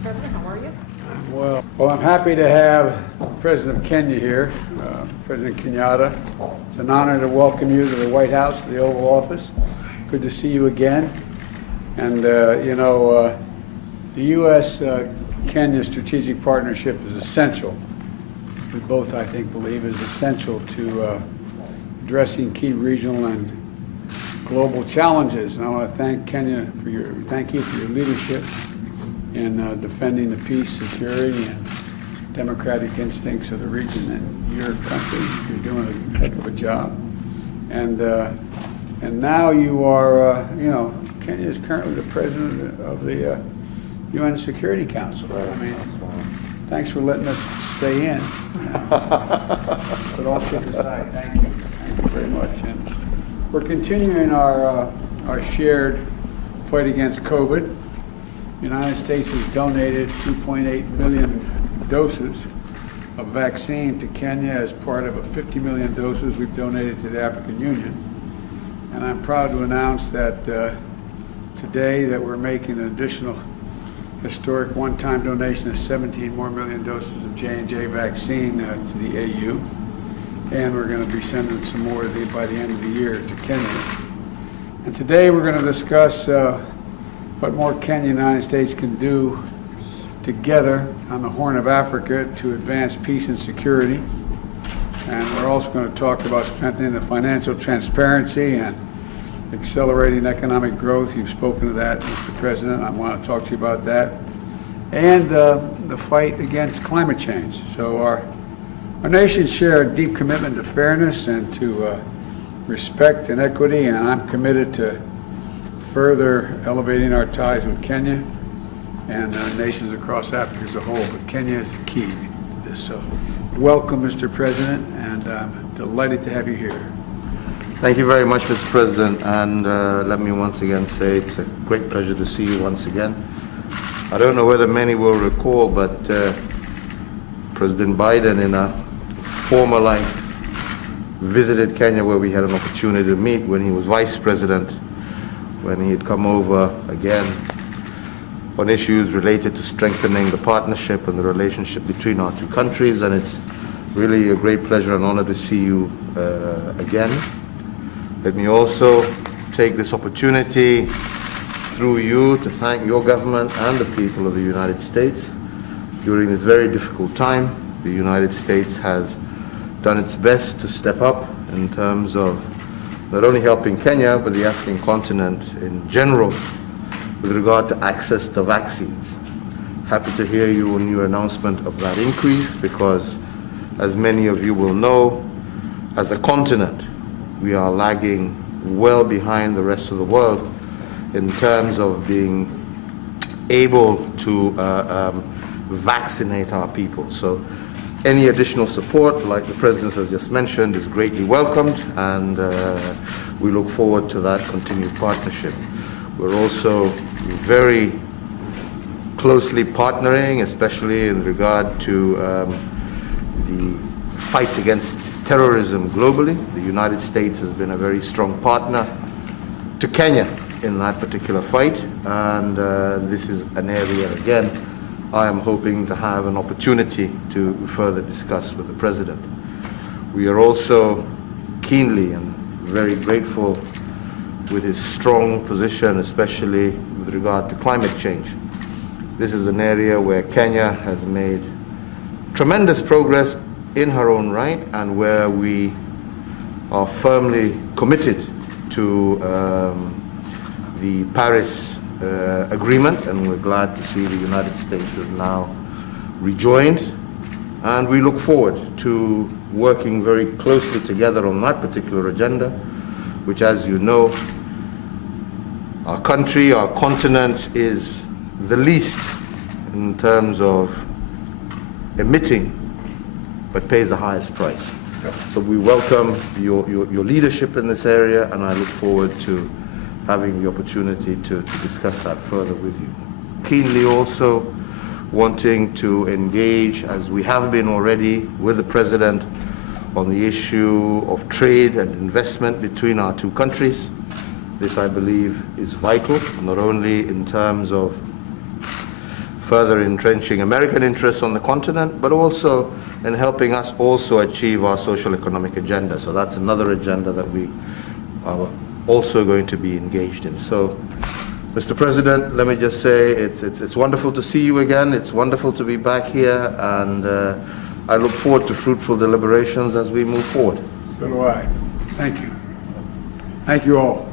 Mr. President, how are you? Well, I'm happy to have the President of Kenya here, President Kenyatta. It's an honor to welcome you to the White House, the Oval Office. Good to see you again. And, the U.S.-Kenya strategic partnership is essential. We both, I think, believe is essential to addressing key regional and global challenges. And I want to thank thank you for your leadership in defending the peace, security, and democratic instincts of the region and your country. You're doing a heck of a job. And now you are, Kenya is currently the president of the UN Security Council. I mean, thanks for letting us stay in. But all kidding aside, thank you. Thank you very much. And we're continuing our shared fight against COVID. The United States has donated 2.8 million doses of vaccine to Kenya as part of a 50 million doses we've donated to the African Union. And I'm proud to announce that today that we're making an additional historic one-time donation of 17 more million doses of J&J vaccine to the AU. And we're going to be sending some more by the end of the year to Kenya. And today we're going to discuss what more Kenya and the United States can do together on the Horn of Africa to advance peace and security. And we're also going to talk about strengthening the financial transparency and accelerating economic growth. You've spoken to that, Mr. President. I want to talk to you about that. And the fight against climate change. So our nations share a deep commitment to fairness and to respect and equity, and I'm committed to further elevating our ties with Kenya and nations across Africa as a whole. But Kenya is key to this. So welcome, Mr. President, and I'm delighted to have you here. Thank you very much, Mr. President, and let me once again say it's a great pleasure to see you once again. I don't know whether many will recall, but President Biden in a former life visited Kenya, where we had an opportunity to meet when he was Vice President, when he had come over again on issues related to strengthening the partnership and the relationship between our two countries. And it's really a great pleasure and honor to see you again. Let me also take this opportunity through you to thank your government and the people of the United States. During this very difficult time, the United States has done its best to step up in terms of not only helping Kenya, but the African continent in general with regard to access to vaccines. Happy to hear your new announcement of that increase, because as many of you will know, as a continent, we are lagging well behind the rest of the world in terms of being able to vaccinate our people. So any additional support, like the President has just mentioned, is greatly welcomed, and we look forward to that continued partnership. We're also very closely partnering, especially in regard to the fight against terrorism globally. The United States has been a very strong partner to Kenya in that particular fight, and this is an area, again, I am hoping to have an opportunity to further discuss with the President. We are also keenly and very grateful with his strong position, especially with regard to climate change. This is an area where Kenya has made tremendous progress in her own right, and where we are firmly committed to the Paris agreement, and we're glad to see the United States has now rejoined, and we look forward to working very closely together on that particular agenda, which, as you know, our country, our continent, is the least in terms of emitting, but pays the highest price. So we welcome your leadership in this area, and I look forward to having the opportunity to discuss that further with you. Keenly also wanting to engage, as we have been already, with the President on the issue of trade and investment between our two countries. This, I believe, is vital, not only in terms of further entrenching American interests on the continent, but also in helping us also achieve our social economic agenda. So that's another agenda that we are also going to be engaged in. So, Mr. President, let me just say it's wonderful to see you again. It's wonderful to be back here, and I look forward to fruitful deliberations as we move forward. So do I. Thank you. Thank you all.